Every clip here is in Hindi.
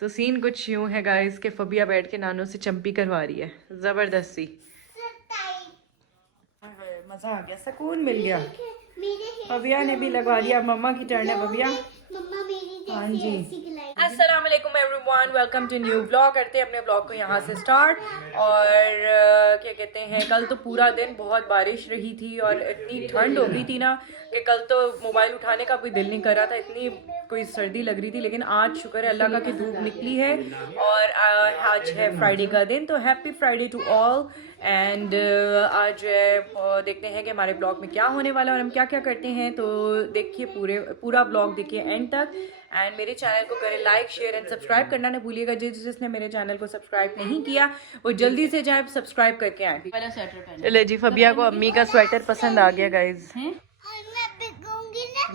तो सीन कुछ यूँ है गाइस कि फबिया बैठ के नानों से चंपी करवा रही है जबरदस्ती। मजा आ गया, सुकून मिल गया। फबिया ने भी लगवा लिया। मम्मा की टर्न है फबिया। हाँ जी, अस्सलाम वालेकुम everyone, welcome to new vlog. करते हैं अपने व्लॉग को यहाँ से स्टार्ट। और क्या कहते हैं, कल तो पूरा दिन बहुत बारिश रही थी और इतनी ठंड हो गई थी ना कि कल तो मोबाइल उठाने का कोई दिल नहीं कर रहा था, इतनी कोई सर्दी लग रही थी। लेकिन आज शुक्र है अल्लाह का कि धूप निकली है और आज है फ्राइडे का दिन। तो happy Friday to all. And आज देखते हैं कि हमारे ब्लॉग में क्या होने वाला है और हम क्या क्या करते हैं। तो देखिए पूरा ब्लॉग देखिए एंड तक। एंड मेरे चैनल को करें लाइक शेयर एंड सब्सक्राइब करना ना भूलिएगा। जिसने मेरे चैनल को सब्सक्राइब नहीं किया वो जल्दी से जाए सब्सक्राइब करके आए। पहले स्वेटर पहने। चले जी, फबिया को अम्मी का स्वेटर पसंद आ गया गाइज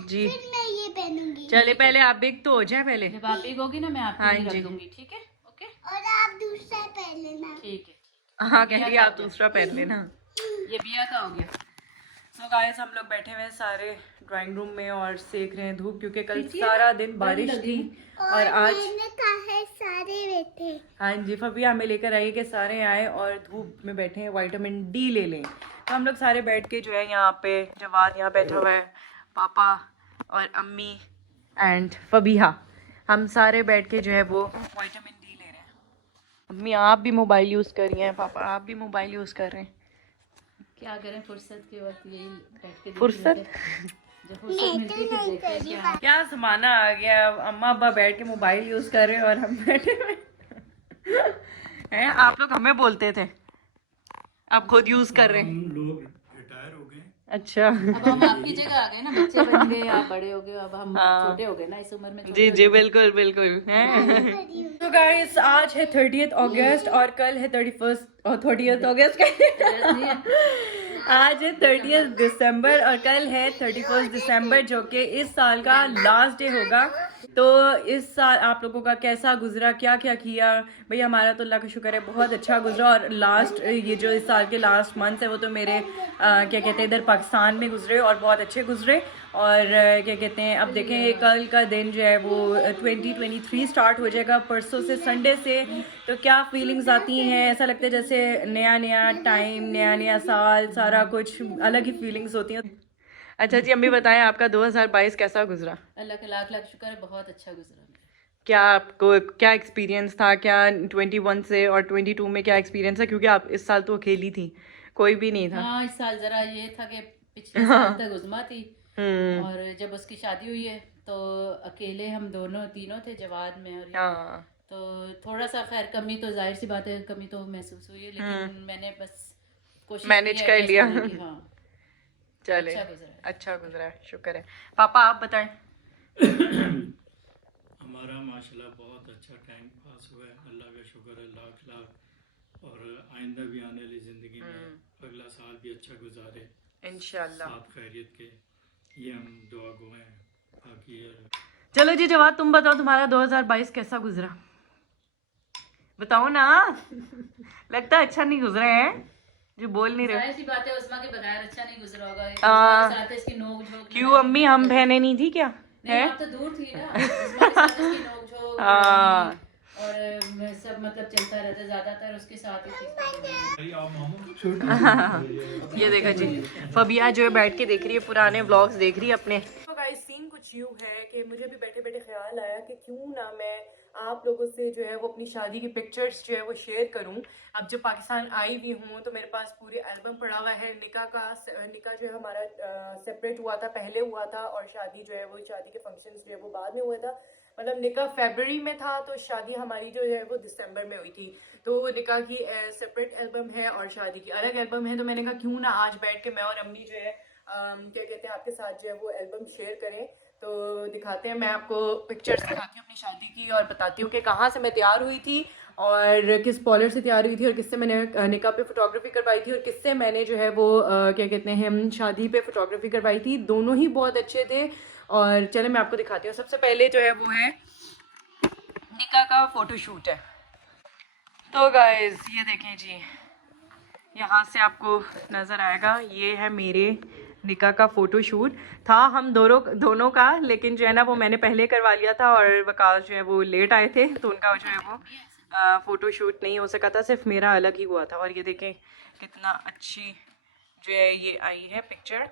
जी। मैं ये पहनूंगी। चले पहले आप बिग तो हो जाए पहले। जब आप एक होगी ना मैं आपके हाँ लिए जी। रख दूंगी, ठीक है? ओके, और आप दूसरा पहन लेना। ठीक है। हाँ कह रही है आप दूसरा पहन लेना। ये बिया का हो गया। सो गाइस हम लोग बैठे हुए हैं सारे ड्राइंग रूम में और सेक रहे हैं धूप, क्योंकि कल सारा दिन बारिश थी और आज मैंने कहा है सारे बैठे। हाँ जी, फबिया हमें लेकर आई कि सारे आए और धूप में बैठे हैं, विटामिन डी ले लें। तो हम लोग सारे बैठ के जो है यहाँ पे, जवाद यहाँ बैठा हुआ है, पापा और अम्मी एंड फबिया, हम सारे बैठ के जो है वो विटामिन डी ले रहे हैं। अम्मी आप भी मोबाइल यूज़ कर रही हैं, पापा आप भी मोबाइल यूज़ कर रहे हैं। क्या करें, फुर्सत के वक्त यही बैठ के फुर्सत जब फुर्सत मिलती है फिर देखते हैं क्या। क्या ज़माना आ गया, अम्मा अब्बा बैठ के मोबाइल यूज़ कर रहे हैं और हम बैठे हुए हैं। आप लोग हमें बोलते थे, आप खुद यूज़ कर रहे हैं। हम लोग रिटायर हो गए। अच्छा अब हम आपकी जगह आ गए ना, बच्चे बन गए, आप बड़े हो गए, अब हम हाँ। छोटे हो गए ना इस उम्र में। जी जी बिल्कुल बिल्कुल। तो गाइस आज है 30 अगस्त और कल है 31 और 30 अगस्त आज है 30 दिसंबर और कल है 31 दिसंबर, जो कि इस साल का लास्ट डे होगा। तो इस साल आप लोगों का कैसा गुजरा, क्या क्या किया? भाई हमारा तो अल्लाह का शुक्र है बहुत अच्छा गुजरा। और लास्ट ये जो इस साल के लास्ट मंथ है वो तो मेरे क्या कहते हैं इधर पाकिस्तान में गुजरे और बहुत अच्छे गुजरे। और क्या कहते हैं, अब देखें कल का दिन जो है वो 2023 स्टार्ट हो जाएगा परसों से, संडे से। तो क्या फीलिंग्स आती हैं, ऐसा लगता है जैसे नया नया टाइम, नया नया साल, सारा कुछ अलग ही फीलिंग्स होती हैं। अच्छा जी अम्मी बताएं आपका 2022 कैसा गुजरा? अल्लाह का लाख लाख शुक्र है, बहुत अच्छा गुजरा। क्या आपको क्या एक्सपीरियंस था, क्या 21 से और 22 में क्या एक्सपीरियंस है? क्योंकि आप इस साल तो अकेली थी, कोई भी नहीं था। हाँ, इस साल जरा ये था कि पिछले साल तक उज़मा थी हम्म। और जब उसकी शादी हुई है तो अकेले हम दोनों तीनों थे, जवाद में और ये। हाँ तो थोड़ा सा खैर कमी तो जाहिर सी बात है, कमी तो महसूस हुई है, लेकिन मैंने बस कोशिश मैनेज की है कर adjust लिया। करने की। हाँ, चले अच्छा गुजरा है। अच्छा गुजरा है, शुक्र है। पापा आप बताएं। हमारा माशाल्लाह बहुत अच्छा टाइम पास हुआ है, अल्लाह का शुक्र है लाख लाख। और आइंदा भी आने वाली ज़िंदगी में अगला साल भी अच्छा गुजारे इंशाल्लाह। साथ खैरियत के, ये हम दुआ गो हैं। बाकी चलो जी जवाब तुम बताओ तुम्हारा 2022 कैसा गुजरा, बताओ ना। लगता है अच्छा नहीं गुजरा है, जो बोल नहीं रहे। जाहिर सी बात है उस्मा के बगैर अच्छा नहीं गुजरा होगा। हाँ। उस्मा के साथ इसकी नोक झोंक, क्यों अम्मी, हम बहनें नहीं थी क्या? नहीं है आप तो दूर थी ना। उस्मा के साथ इसकी नोक झोंक हाँ। और सब मतलब चलता रहता, ज्यादातर उसके साथ ही थी। ये देखा जी, फबिया जो है बैठ के देख रही है, पुराने व्लॉग्स देख रही है अपने। तो गाइस सीन कुछ यूँ है कि मुझे भी बैठे बैठे ख्याल आया कि क्यों ना मैं आप लोगों से जो है वो अपनी शादी की पिक्चर्स जो है वो शेयर करूं। अब जब पाकिस्तान आई भी हूँ तो मेरे पास पूरे एल्बम पड़ा हुआ है। निकाह जो है हमारा सेपरेट हुआ था, पहले हुआ था, और शादी जो है वो, शादी के फंक्शंस जो है वो बाद में हुआ था। मतलब निकाह फरवरी में था तो शादी हमारी जो है वो दिसंबर में हुई थी। तो निकाह की सेपरेट एल्बम है और शादी की अलग एल्बम है। तो मैंने कहा क्यों ना आज बैठ के मैं और अम्मी जो है क्या कहते हैं आपके साथ जो है वो एल्बम शेयर करें। तो दिखाते हैं, मैं आपको पिक्चर्स दिखाती हूँ अपनी शादी की और बताती हूँ कि कहाँ से मैं तैयार हुई थी और किस पॉलर से तैयार हुई थी और किससे मैंने निकाह पे फोटोग्राफी करवाई थी और किससे मैंने जो है वो क्या कहते हैं शादी पे फोटोग्राफी करवाई थी। दोनों ही बहुत अच्छे थे। और चले मैं आपको दिखाती हूँ। सबसे पहले जो है वो है निकाह का फोटोशूट है। तो गाइस ये देखें जी, यहाँ से आपको नज़र आएगा, ये है मेरे निकाह का फ़ोटो शूट था हम दोनों का, लेकिन जो है ना वो मैंने पहले करवा लिया था और वकास जो है वो लेट आए थे, तो उनका जो है वो फ़ोटो शूट नहीं हो सका था, सिर्फ मेरा अलग ही हुआ था। और ये देखें कितना अच्छी जो है ये आई है पिक्चर।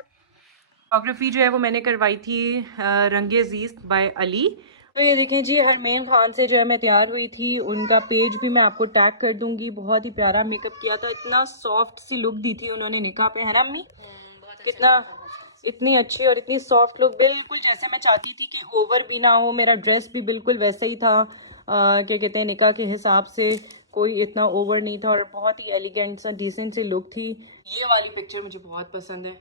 फोटोग्राफी जो है वो मैंने करवाई थी रंगे अजीज़ बाय अली। तो ये देखें जी, हरमेन खान से जो है मैं तैयार हुई थी, उनका पेज भी मैं आपको टैग कर दूंगी। बहुत ही प्यारा मेकअप किया था, इतना सॉफ्ट सी लुक दी थी उन्होंने निकाह पे, है ना अम्मी? कितना इतनी अच्छी और इतनी सॉफ्ट लुक, बिल्कुल जैसे मैं चाहती थी कि ओवर भी ना हो। मेरा ड्रेस भी बिल्कुल वैसे ही था, क्या कहते हैं निकाह के हिसाब से, कोई इतना ओवर नहीं था और बहुत ही एलिगेंट सा डिसेंट सी लुक थी। ये वाली पिक्चर मुझे बहुत पसंद है।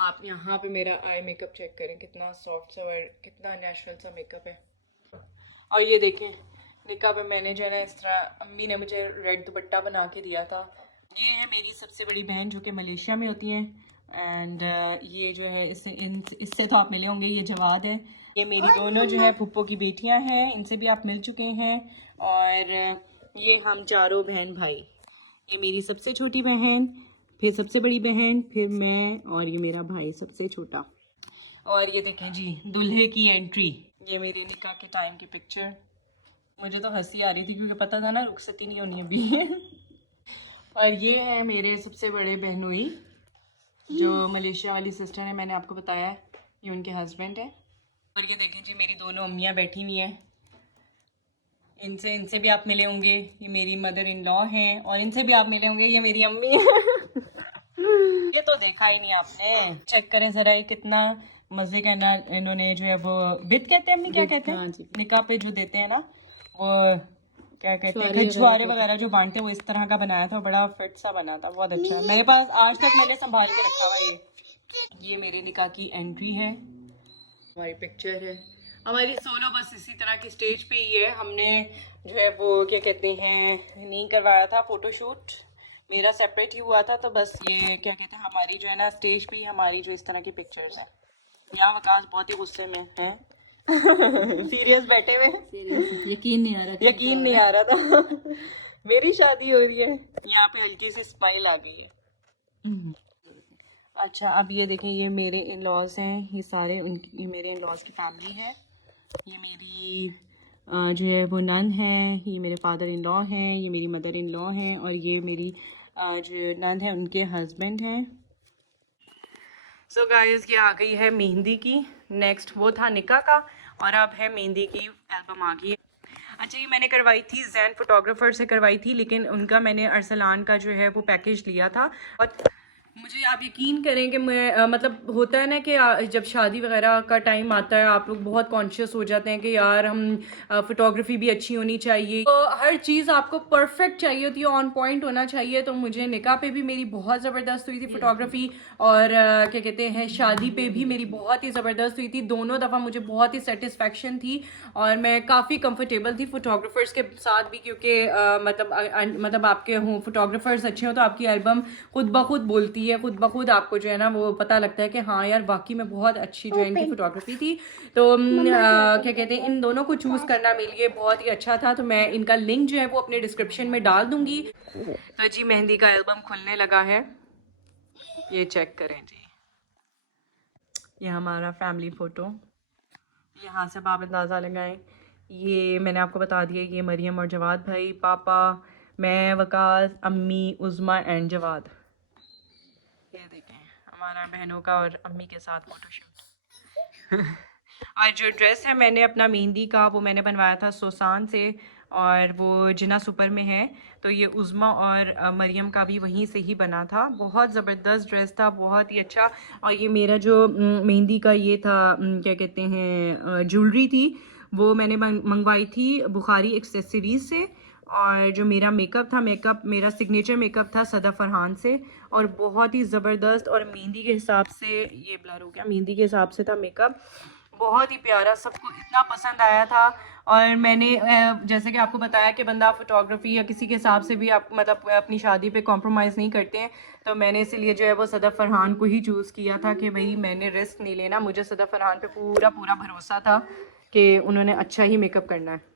आप यहाँ पे मेरा आई मेकअप चेक करें, कितना सॉफ्ट सा और कितना नेचुरल सा मेकअप है। और ये देखें निकाह पे मैंने जो है ना इस तरह अम्मी ने मुझे रेड दुपट्टा बना के दिया था। ये है मेरी सबसे बड़ी बहन जो कि मलेशिया में होती हैं, एंड ये जो है इससे तो आप मिले होंगे, ये जवाद है। ये मेरी दोनों जो है फुप्पो की बेटियां हैं, इनसे भी आप मिल चुके हैं। और ये हम चारों बहन भाई, ये मेरी सबसे छोटी बहन, फिर सबसे बड़ी बहन, फिर मैं, और ये मेरा भाई सबसे छोटा। और ये देखें जी दूल्हे की एंट्री, ये मेरे निकाह के टाइम की पिक्चर। मुझे तो हंसी आ रही थी क्योंकि पता था ना रुखसती नहीं होनी अभी। और ये है मेरे सबसे बड़े बहनोई जो मलेशिया वाली सिस्टर है, मैंने आपको बताया है, ये उनके हस्बैंड है। और ये देखें जी मेरी दोनों अम्मियाँ बैठी हुई हैं, इनसे भी आप मिले होंगे, ये मेरी मदर इन लॉ हैं, और इनसे भी आप मिले होंगे, ये मेरी अम्मी। ये तो देखा ही नहीं आपने, चेक करें जरा ये कितना मजे का ना इन्होंने जो है वो बित कहते हैं अम्मी, क्या कहते हैं निकाह पे जो देते हैं ना, वो क्या कहते हैं छुआरे वगैरह जो बांटते हैं, वो इस तरह का बनाया था, बड़ा फिट सा बना था, बहुत अच्छा। मेरे पास आज तक मैंने संभाल के रखा हुआ। ये मेरे निकाह की एंट्री है, हमारी पिक्चर है। हमारी सोलो बस इसी तरह की स्टेज पे ही है, हमने जो है वो क्या कहते हैं नहीं करवाया था फोटोशूट, मेरा सेपरेट ही हुआ था। तो बस ये क्या कहते हैं हमारी जो है ना स्टेज पे ही हमारी जो इस तरह की पिक्चर्स है। यहाँ वकास बहुत ही गुस्से में है। सीरियस बैठे हुए, यकीन नहीं आ रहा था। मेरी शादी हो रही है, यहाँ पे हल्की सी स्माइल आ गई है। अच्छा अब ये देखें, ये मेरे इन लॉज हैं, ये सारे ये मेरे इन लॉज की फैमिली है। ये मेरी जो है वो नन है, ये मेरे फादर इन लॉ हैं, ये मेरी मदर इन लॉ हैं, और ये मेरी जो नन है उनके हस्बैंड हैं। सो गाइस ये आ गई है मेहंदी की, नेक्स्ट वो था निकाह का, और अब है मेहंदी की एल्बम आ गई है। अच्छा ये मैंने करवाई थी जैन फोटोग्राफर से करवाई थी, लेकिन उनका मैंने अरसलान का जो है वो पैकेज लिया था। और मुझे आप यकीन करें कि मैं मतलब होता है ना कि जब शादी वगैरह का टाइम आता है आप लोग बहुत कॉन्शियस हो जाते हैं कि यार हम फोटोग्राफी भी अच्छी होनी चाहिए, तो हर चीज़ आपको परफेक्ट चाहिए होती है, ऑन पॉइंट होना चाहिए। तो मुझे निकाह पे भी मेरी बहुत ज़बरदस्त हुई थी फोटोग्राफी, और क्या कहते हैं शादी पे भी मेरी बहुत ही ज़बरदस्त हुई थी। दोनों दफ़ा मुझे बहुत ही सेटिस्फेक्शन थी और मैं काफ़ी कंफर्टेबल थी फोटोग्राफर्स के साथ भी, क्योंकि मतलब आपके हों फोटोग्राफर्स अच्छे हो तो आपकी एल्बम खुद ब खुद बोलती है, खुद ब खुद आपको जो है ना वो पता लगता है कि हाँ यार वाकई में बहुत अच्छी जो है इनकी फोटोग्राफी थी। तो क्या कहते हैं इन दोनों को चूज़ करना मेरे लिए बहुत ही अच्छा था, तो मैं इनका लिंक जो है वो अपने डिस्क्रिप्शन में डाल दूंगी। तो जी मेहंदी का एल्बम खुलने लगा है, ये चेक करें जी, ये हमारा फैमिली फ़ोटो, यहाँ से आप अंदाज़ा लगाएं। ये मैंने आपको बता दिया, ये मरियम और जवाद भाई, पापा, मैं, वकास, अम्मी, उज़मा एंड जवाद। ये देखें हमारा बहनों का और अम्मी के साथ फ़ोटोशूट। और जो ड्रेस है मैंने अपना मेहंदी का वो मैंने बनवाया था सोसान से, और वो जिना सुपर में है, तो ये उज़मा और मरियम का भी वहीं से ही बना था। बहुत ज़बरदस्त ड्रेस था, बहुत ही अच्छा। और ये मेरा जो मेहंदी का ये था क्या कहते हैं ज्वेलरी थी, वो मैंने मंगवाई थी बुखारी एक्सेसरीज से। और जो मेरा मेकअप था, मेरा सिग्नेचर मेकअप था सदा फरहान से, और बहुत ही ज़बरदस्त। और मेहंदी के हिसाब से ये ब्लर हो गया, मेहंदी के हिसाब से था मेकअप, बहुत ही प्यारा, सबको इतना पसंद आया था। और मैंने जैसे कि आपको बताया कि बंदा फोटोग्राफी या किसी के हिसाब से भी आप मतलब अपनी शादी पे कॉम्प्रोमाइज़ नहीं करते हैं, तो मैंने इसलिए जो है वो सदा फरहान को ही चूज़ किया था कि भाई मैंने रिस्क नहीं लेना, मुझे सदा फरहान पे पूरा भरोसा था कि उन्होंने अच्छा ही मेकअप करना है।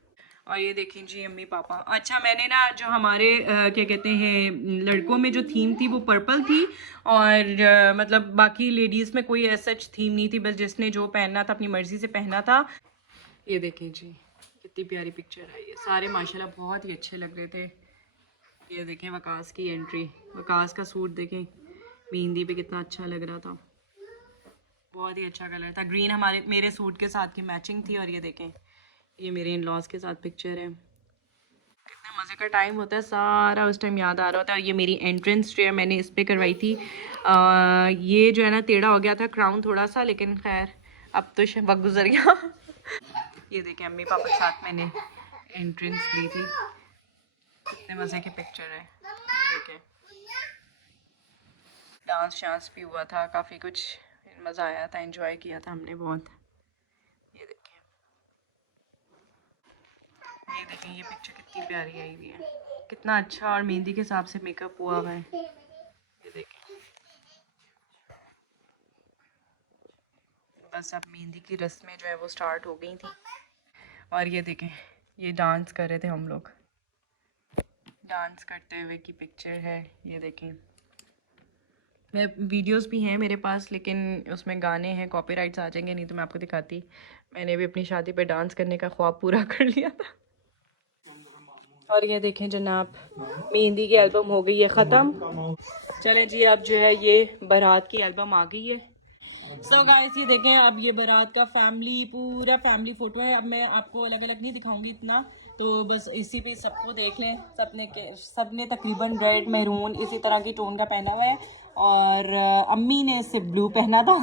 और ये देखें जी अम्मी पापा। अच्छा मैंने ना जो हमारे क्या कहते हैं लड़कों में जो थीम थी वो पर्पल थी, और मतलब बाकी लेडीज़ में कोई ऐसा थीम नहीं थी, बस जिसने जो पहनना था अपनी मर्ज़ी से पहना था। ये देखें जी कितनी प्यारी पिक्चर है, ये सारे माशाल्लाह बहुत ही अच्छे लग रहे थे। ये देखें वकास की एंट्री, वकास का सूट देखें मेहंदी पे कितना अच्छा लग रहा था, बहुत ही अच्छा कलर था। ग्रीन मेरे सूट के साथ की मैचिंग थी। और ये देखें ये मेरे इन लॉज के साथ पिक्चर है। कितना मज़े का टाइम होता है, सारा उस टाइम याद आ रहा होता है। और ये मेरी एंट्रेंस चेयर मैंने इस पे करवाई थी। ये जो है ना टेढ़ा हो गया था क्राउन थोड़ा सा, लेकिन खैर अब तो वक्त गुजर गया। ये देखें अम्मी पापा के साथ मैंने एंट्रेंस ली थी, कितने मज़े की पिक्चर है। देखें डांस शांस भी हुआ था, काफ़ी कुछ मज़ा आया था, एंजॉय किया था हमने बहुत। ये देखें ये पिक्चर कितनी प्यारी आई हुई है, कितना अच्छा और मेहंदी के हिसाब से मेकअप हुआ हुआ है। ये देखें बस अब मेहंदी की रस्में जो है वो स्टार्ट हो गई थी। और ये देखें ये डांस कर रहे थे हम लोग, डांस करते हुए की पिक्चर है। ये देखें मैं वीडियोस भी हैं मेरे पास, लेकिन उसमें गाने हैं, कॉपीराइट्स आ जाएंगे, नहीं तो मैं आपको दिखाती। मैंने भी अपनी शादी पे डांस करने का ख्वाब पूरा कर लिया था। और ये देखें जनाब मेहंदी की एल्बम हो गई है ख़त्म। चलें जी अब जो है ये बारात की एल्बम आ गई है। सो गाइस ये देखें अब ये बारात का पूरा फैमिली फ़ोटो है। अब मैं आपको अलग अलग नहीं दिखाऊंगी इतना, तो बस इसी पे सबको देख लें। सबने तकरीबन रेड मैरून इसी तरह की टोन का पहना हुआ है, और अम्मी ने सिर्फ ब्लू पहना था।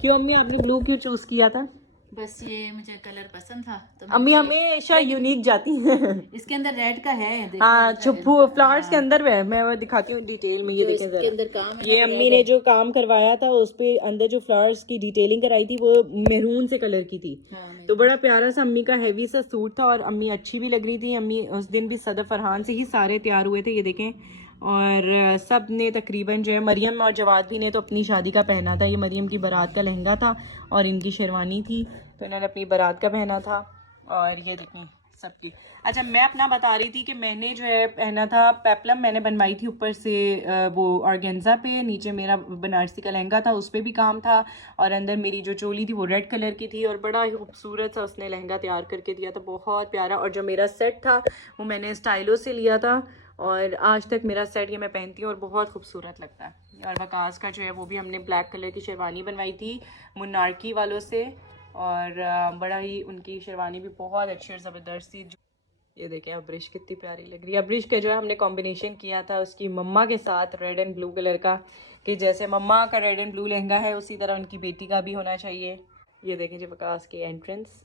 क्यों अम्मी आपने ब्लू क्यों चूज़ किया था? बस ये मुझे कलर पसंद था तो अम्मी हमेशा यूनिक जाती हैं। इसके अंदर रेड का है, देखो हाँ इसका छुप्पू फ्लावर्स के अंदर है, मैं वो दिखाती हूँ डिटेल में। ये जो देखें इसके जरा, अंदर काम है ये अम्मी ने जो काम करवाया था उस पे अंदर जो फ्लावर्स की डिटेलिंग कराई थी वो मेरून से कलर की थी। तो बड़ा प्यारा सा अम्मी का हैवी सा सूट था, और अम्मी अच्छी भी लग रही थी। अम्मी उस दिन भी सदर फरहान से ही सारे तैयार हुए थे। ये देखें और सब ने तकरीबन जो है मरियम और जवाद भी ने तो अपनी शादी का पहना था। ये मरियम की बारात का लहंगा था और इनकी शेरवानी थी, तो इन्होंने अपनी बारात का पहना था। और ये देखें सबकी। अच्छा मैं अपना बता रही थी कि मैंने जो है पहना था पेप्लम, मैंने बनवाई थी ऊपर से वो ऑर्गेन्जा पे, नीचे मेरा बनारसी का लहंगा था उस पर भी काम था, और अंदर मेरी जो चोली थी वो रेड कलर की थी, और बड़ा ही खूबसूरत सा उसने लहंगा तैयार करके दिया था, बहुत प्यारा। और जो मेरा सेट था वो मैंने स्टाइलो से लिया था, और आज तक मेरा सेट ये मैं पहनती हूँ और बहुत खूबसूरत लगता है। और वकास का जो है वो भी हमने ब्लैक कलर की शेरवानी बनवाई थी मुन्नारकी वालों से, और बड़ा ही उनकी शेरवानी भी बहुत अच्छी और ज़बरदस्त थी। ये देखें अब्रिश कितनी प्यारी लग रही है। अब्रिश के जो है हमने कॉम्बिनेशन किया था उसकी मम्मा के साथ रेड एंड ब्लू कलर का, कि जैसे मम्मा का रेड एंड ब्लू लहंगा है उसी तरह उनकी बेटी का भी होना चाहिए। ये देखें जी वकास की एंट्रेंस,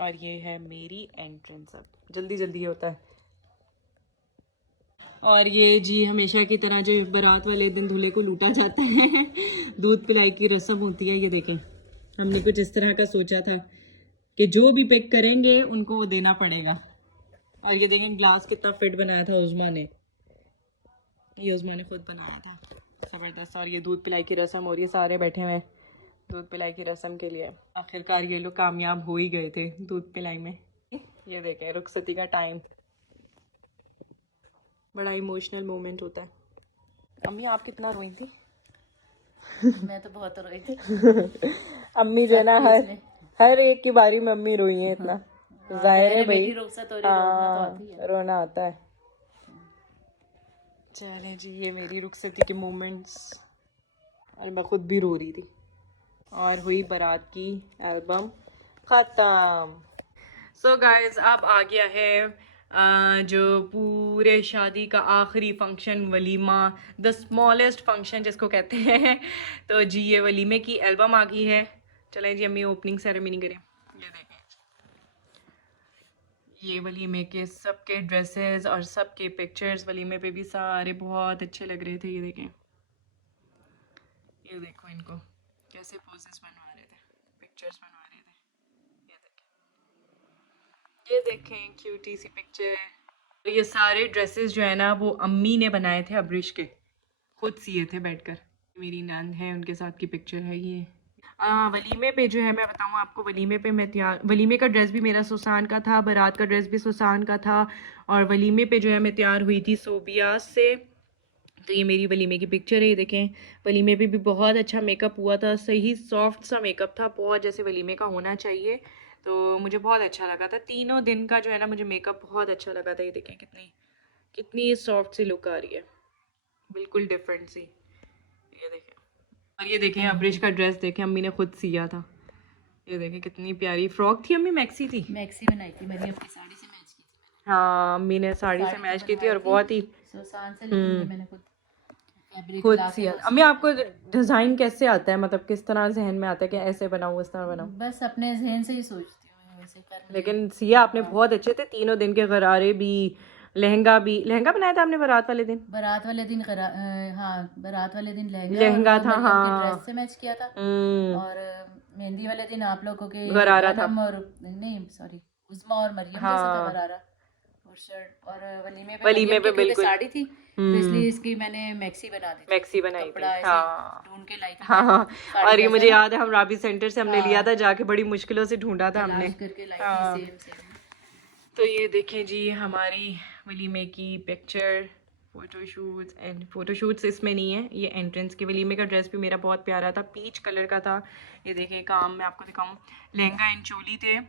और ये है मेरी एंट्रेंस। अब जल्दी जल्दी होता है। और ये जी हमेशा की तरह जो बारात वाले दिन दूल्हे को लूटा जाता है, दूध पिलाई की रस्म होती है। ये देखें हमने कुछ इस तरह का सोचा था कि जो भी पिक करेंगे उनको वो देना पड़ेगा। और ये देखें ग्लास कितना फिट बनाया था उज़मा ने, ये उज़मा ने खुद बनाया था, ज़बरदस्त। और ये दूध पिलाई की रस्म हो रही है, सारे बैठे हुए हैं दूध पिलाई की रस्म के लिए। आखिरकार ये लोग कामयाब हो ही गए थे दूध पिलाई में। ये देखें रुखसती का टाइम, बड़ा इमोशनल मोमेंट होता है। अम्मी आप कितना रोई थी? मैं तो बहुत रोई थी। अम्मी जो है ना हर एक की बारी में अम्मी रोई है इतना। जाहिर है भाई रोना आता है। चले जी ये मेरी रुखसती के मोमेंट्स, और मैं खुद भी रो रही थी। और हुई बारात की एल्बम ख़त्म। सो गाइस अब आ गया है जो पूरे शादी का आखिरी function, walima, the smallest function जिसको कहते हैं। तो जी ये वलीमे की एल्बम आ गई है। चलें जी अम्मी ओपनिंग सेरेमनी करें। ये देखें ये वलीमे के सबके ड्रेसेस और सबके पिक्चर्स वलीमे पे भी सारे बहुत अच्छे लग रहे थे। ये देखें ये देखो इनको कैसे पोजेस बनवा रहे थे, पिक्चर्स बनवा रहे थे। ये देखें क्यूटी सी पिक्चर। ये सारे ड्रेसेस जो है ना वो अम्मी ने बनाए थे, अब्रिश के खुद सिए थे बैठकर। मेरी नंद है उनके साथ की पिक्चर है ये। वलीमे पे जो है मैं बताऊँ आपको, वलीमे पे मैं तैयार, वलीमे का ड्रेस भी मेरा सुसान का था, बारात का ड्रेस भी सुसान का था, और वलीमे पे जो है मैं तैयार हुई थी सोबिया से। तो ये मेरी वलीमे की पिक्चर है, ये देखें। वलीमे पे भी बहुत अच्छा मेकअप हुआ था, सही सॉफ्ट सा मेकअप था, बहुत जैसे वलीमे का होना चाहिए। तो मुझे बहुत अच्छा लगा था, तीनों दिन का जो है ना मुझे मेकअप बहुत अच्छा लगा था। ये देखें कितनी कितनी सॉफ्ट सी लुक आ रही है, बिल्कुल डिफरेंट सी। ये देखें, और ये देखें अब्रिश का ड्रेस देखें, अम्मी ने खुद सिया था। ये देखें कितनी प्यारी फ्रॉक थी, अम्मी मैक्सी थी। मैक्सी बनाई थी मैंने, अपनी साड़ी से मैच की थी हाँ, अम्मी ने साड़ी से मैच की थी, और बहुत ही सुसान से, लेकिन ये मैंने खुद फैब्रिक खुद ला के सिया। वो अम्मी आपको डिजाइन कैसे आता है, मतलब किस तरह जहन में आता है कि ऐसे बनाऊं इस तरह बनाऊं? बस अपने जहन से ही सोचती हूँ मैं, वैसे कर लेकिन सिया आपने बहुत अच्छे थे, तीनों दिन के गरारे भी, लहंगा भी। लहंगा बनाया था आपने बारात वाले दिन? बारात वाले दिन हाँ, बारात वाले दिन लहंगा और वो था, मरियम के हाँ। ड्रेस से मैच किया था। और मेहंदी वाले दिन आप लोगों के गरारा था। अनम और नहीं सॉरी उज़्मा और मरियम जैसा था गरारा और शर्ट। और वलीमे पे वलीमे मरियम पे की क्योंकि बिल्कुल। साड़ी थी, तो इसलिए इसकी मैंने मैक्सी बना दी थी, मैक्सी बनाई थी, कपड़ा ऐसे हाँ। ढूंढ के लाई थी हाँ हाँ। साड़ी और ये जैसा मुझे ना, याद है, हम राबी सेंटर से हमने लिया था जाके, बड़ी मुश्किलों से ढूंढा था हमने। तलाश करके लाई हाँ। थी सेम सेम। तो ये देखें जी हमारी वलीमे की पिक्चर, फोटोशूट्स। एंड फोटोशूट्स इसमें नहीं है, ये एंट्रेंस के। वलीमे का ड्रेस भी मेरा बहुत प्यारा था, पीच कलर का था। ये देखें काम मैं आपको दिखाऊं, लहंगा एंड चोली थे,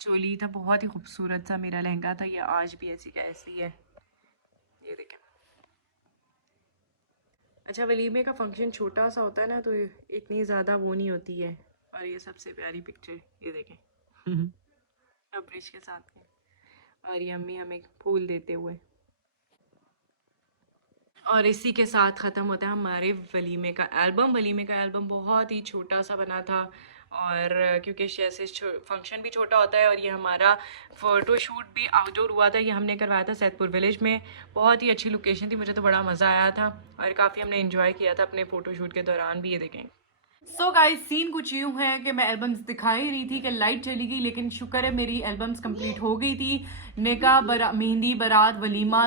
चोली था, बहुत ही खूबसूरत सा मेरा लहंगा था। ये आज भी ऐसी का ऐसी है, ये देखें। अच्छा, वलीमे का फंक्शन छोटा सा होता है ना, तो इतनी ज़्यादा वो नहीं होती है। और ये सबसे प्यारी पिक्चर, ये देखें अब्रिश के साथ में, और ये अम्मी हमें फूल देते हुए। और इसी के साथ ख़त्म होता है हमारे वलीमे का एल्बम। वलीमे का एल्बम बहुत ही छोटा सा बना था, और क्योंकि जैसे फंक्शन भी छोटा होता है, और ये हमारा फ़ोटोशूट भी आउटडोर हुआ था, ये हमने करवाया था सैदपुर विलेज में। बहुत ही अच्छी लोकेशन थी, मुझे तो बड़ा मज़ा आया था, और काफ़ी हमने इन्जॉय किया था अपने फ़ोटोशूट के दौरान भी। ये देखें। सो गाइस, सीन कुछ यूँ है कि मैं एल्बम्स दिखा ही रही थी कि लाइट चली गई, लेकिन शुक्र है मेरी एल्बम्स कंप्लीट हो गई थी। निकाह, मेहंदी, बारात, वलीमा,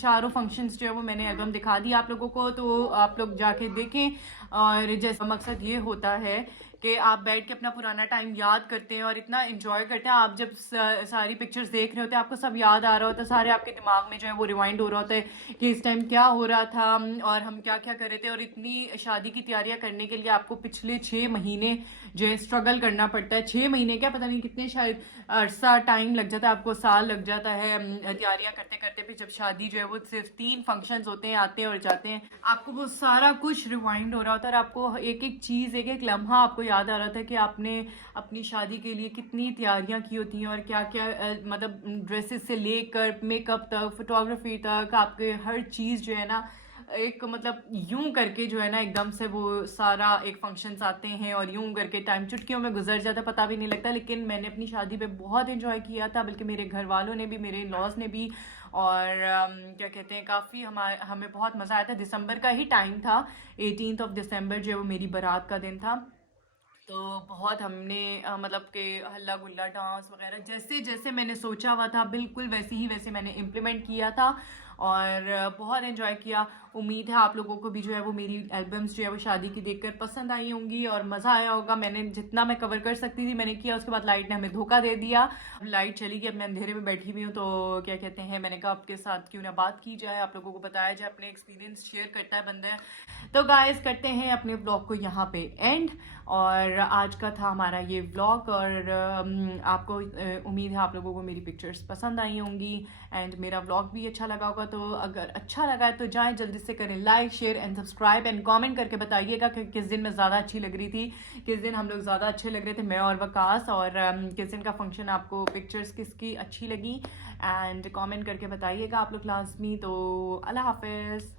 चारों फंक्शंस जो है वो मैंने एल्बम दिखा दी आप लोगों को, तो आप लोग जाके देखें। और जैसा मकसद ये होता है कि आप बैठ के अपना पुराना टाइम याद करते हैं और इतना एंजॉय करते हैं। आप जब सारी पिक्चर्स देख रहे होते हैं, आपको सब याद आ रहा होता है, सारे आपके दिमाग में जो है वो रिवाइंड हो रहा होता है कि इस टाइम क्या हो रहा था और हम क्या क्या कर रहे थे। और इतनी शादी की तैयारियां करने के लिए आपको पिछले 6 महीने जो है स्ट्रगल करना पड़ता है। 6 महीने क्या पता नहीं कितने शायद अरसा टाइम लग जाता है, आपको साल लग जाता है तैयारियां करते करते। फिर जब शादी जो है वो सिर्फ 3 फंक्शंस होते हैं, आते हैं और जाते हैं, आपको वो सारा कुछ रिवाइंड हो रहा होता है, और आपको एक एक चीज़, एक एक लम्हा आपको याद आ रहा था कि आपने अपनी शादी के लिए कितनी तैयारियां की होती हैं, और क्या क्या मतलब ड्रेसेस से लेकर मेकअप तक, फोटोग्राफी तक, आपके हर चीज़ जो है ना एक मतलब यूं करके जो है ना एकदम से वो सारा एक फंक्शंस आते हैं, और यूं करके टाइम चुटकियों में गुजर जाता, पता भी नहीं लगता। लेकिन मैंने अपनी शादी पे बहुत एंजॉय किया था, बल्कि मेरे घर वालों ने भी, मेरे इन-लॉज ने भी। और क्या कहते हैं, काफ़ी हमें बहुत मज़ा आया था। दिसंबर का ही टाइम था, 18 दिसंबर जो है वो मेरी बारात का दिन था। तो बहुत हमने मतलब कि हल्ला गुल्ला डांस वगैरह जैसे जैसे मैंने सोचा हुआ था, बिल्कुल वैसे मैंने इम्प्लीमेंट किया था, और बहुत एंजॉय किया। उम्मीद है आप लोगों को भी जो है वो मेरी एल्बम्स जो है वो शादी की देखकर पसंद आई होंगी और मज़ा आया होगा। मैंने जितना मैं कवर कर सकती थी मैंने किया, उसके बाद लाइट ने हमें धोखा दे दिया। लाइट चली गई, अब मैं अंधेरे में बैठी हुई हूँ, तो क्या कहते हैं, मैंने कहा आपके साथ क्यों ना बात की जाए, आप लोगों को बताया जाए, अपने एक्सपीरियंस शेयर करता है बंदा। तो गाइस, करते हैं अपने ब्लॉग को यहाँ पे एंड। और आज का था हमारा ये व्लॉग, और आपको उम्मीद है आप लोगों को मेरी पिक्चर्स पसंद आई होंगी, एंड मेरा व्लॉग भी अच्छा लगा होगा। तो अगर अच्छा लगा है तो जाएं जल्दी से करें like, share and subscribe, and comment करके बताइएगा कि किस दिन मैं ज़्यादा अच्छी लग रही थी, किस दिन हम लोग ज़्यादा अच्छे लग रहे थे, मैं और वकास, और किस दिन का फंक्शन आपको पिक्चर्स किसकी अच्छी लगी, एंड कमेंट करके बताइएगा आप लोग लाजमी। तो अल्लाह हाफिज़।